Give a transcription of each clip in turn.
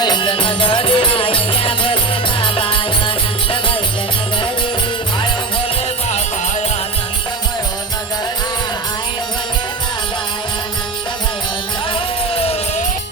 भैल नगरी आया भोले बाबा आनंद भैल नगरी आयो भोले बाबा आनंद भयो नगरी आया भोले बाबा आनंद भैल नगरी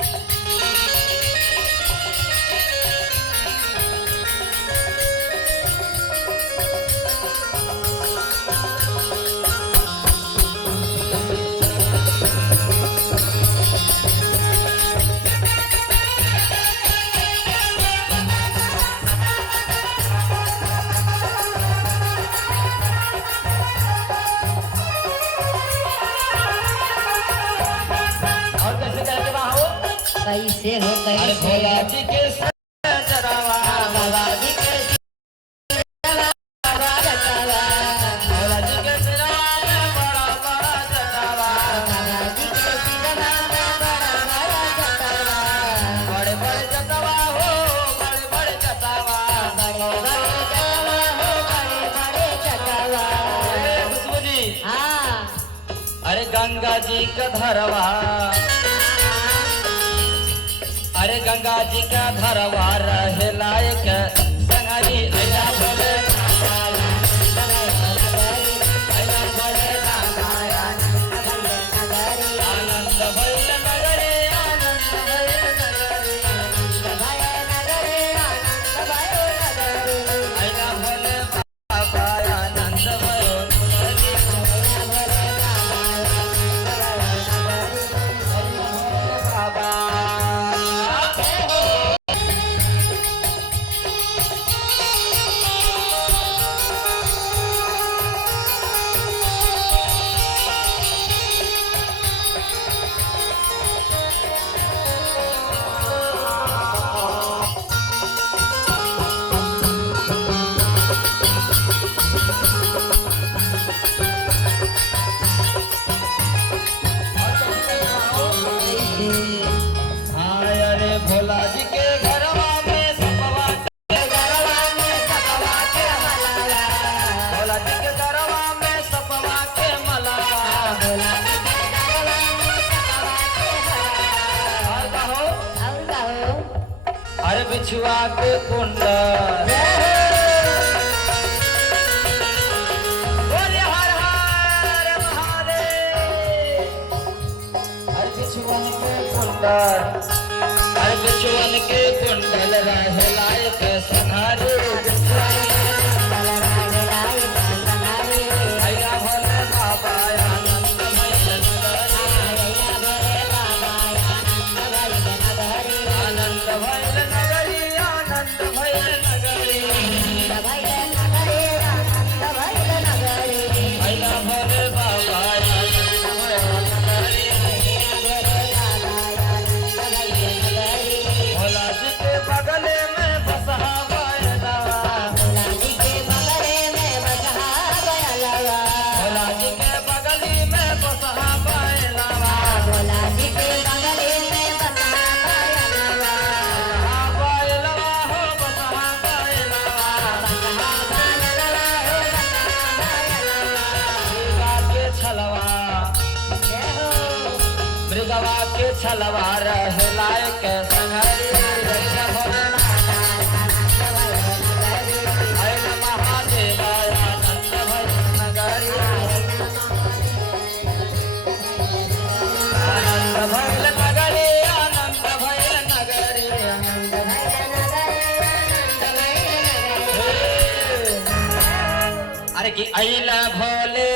कैसे हो अरे कैसे भोला जी के जरावा बाबा जी के बाबा जटावा भोला जी के जरावा में बड़ा बड़ा जटावा बाबा जी के सिरवा में बड़ा बड़ा जटावा बड़े बड़े जटावा हो बड़े बड़े जटावा बड़े बड़े जटावा हो बड़े बड़े जटावा खुशबू जी हाँ अरे गंगा जी का धरवा अरे गंगा जी का धरवा रहे लायक संगरी अया भोले अया भोले आनंद भैल नगरी आनंद भैल नगरी अया भोले बाबा आनंद भयो नगरी बाबा हाँ अरे भोला जी के घरवा में सपवा के घरवा में सपवा के मलावा भोला जी के घरवा में सपवा के मलावा भोला जी के घरवा में सपवा के मलावा और कहो अरे बिछुआ के कुंडल बोले हर हर महादेव अरे बिछुआ के कुंडल अरे बिछुअन के कुंडल रहे लायक संहारे अया भोले बाबा आनंद भैल नगरी आनंद भैल नगरी आनंद भैल नगरी अया भोले बाबा आनंद भयो नगरी भोला जी के बगले में बसहा बैलवा भोला जी के बगली में बसहा बैलवा बसहा बैलवा हो बसहा बैलवा मृगवा के छलवा रहे लायक संहरी जय भोले अय महादेव आनंद भैल नगरी आनंद भैल नगरी आनंद भैल नगरी अरे कि अइला भोले